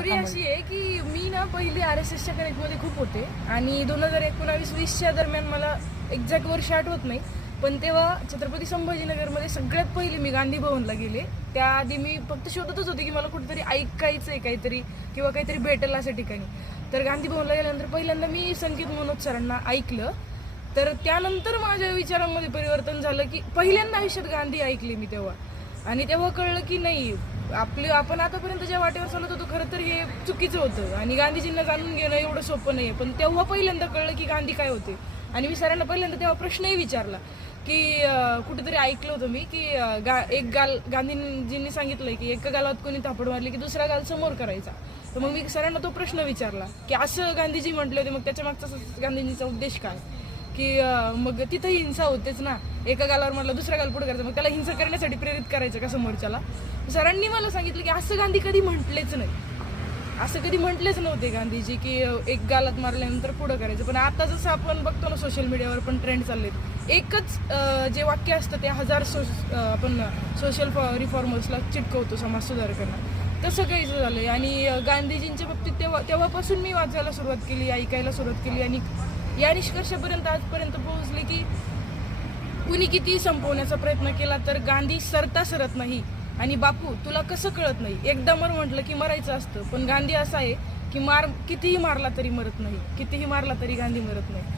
story अशी आहे की मी ना पहिली आर एस एसच्या कनेक्टमध्ये खूप होते आणि दोन हजार एकोणावीस वीसच्या दरम्यान मला एक्झॅक्ट वर्ष आठवत नाही पण तेव्हा छत्रपती संभाजीनगरमध्ये सगळ्यात पहिले मी गांधी भवनला गेले त्याआधी मी फक्त शोधतच होते की मला कुठेतरी ऐकायचं आहे काहीतरी किंवा काहीतरी भेटेल अशा ठिकाणी तर गांधी भवनला गेल्यानंतर पहिल्यांदा मी संगीत मनोज सरांना ऐकलं तर त्यानंतर माझ्या विचारांमध्ये परिवर्तन झालं की पहिल्यांदा आयुष्यात गांधी ऐकली मी तेव्हा आणि तेव्हा कळलं की नाही आपली आपण आतापर्यंत ज्या वाटेवर चालत होतो खरं तर हे चुकीचं होतं आणि गांधीजींना जाणून घेणं एवढं सोपं नाही पण तेव्हा पहिल्यांदा कळलं की गांधी काय होते आणि मी सरांना पहिल्यांदा तेव्हा प्रश्नही विचारला की कुठेतरी ऐकलं होतं मी की गा एक गाल गांधीजींनी सांगितलं की एका गालात कोणी थापड मारली की दुसरा गाल समोर करायचा तर मग मी सरांना तो प्रश्न विचारला की असं गांधीजी म्हटले होते मग त्याच्या मागचा गांधीजींचा उद्देश काय की मग तिथं हिंसा होतेच ना एका गालावर म्हटलं दुसऱ्या गाल पुढे करायचं मग त्याला हिंसा करण्यासाठी प्रेरित करायचं का समोरच्याला सरांनी मला सांगितलं की असं गांधी कधी म्हटलेच नाही असं कधी म्हटलेच नव्हते गांधीजी की एक गालात मारल्यानंतर पुढं करायचं पण आता जसं आपण बघतो ना सोशल मीडियावर पण ट्रेंड चाललेत एकच जे वाक्य असतं ते हजार सो आपण सोशल रिफॉर्मर्सला चिटकवतो समाज सुधारकांना तसं काहीचं झालं आणि गांधीजींच्या बाबतीत तेव्हा तेव्हापासून मी वाचायला सुरुवात केली ऐकायला सुरुवात केली आणि या निष्कर्षापर्यंत आजपर्यंत पोहोचले की कुणी किती संपवण्याचा प्रयत्न केला तर गांधी सरता सरत नाही आणि बापू तुला कसं कळत नाही एकदा मर म्हटलं की मरायचं असतं पण गांधी असं आहे की मार कितीही मारला तरी मरत नाही कितीही मारला तरी गांधी मरत नाही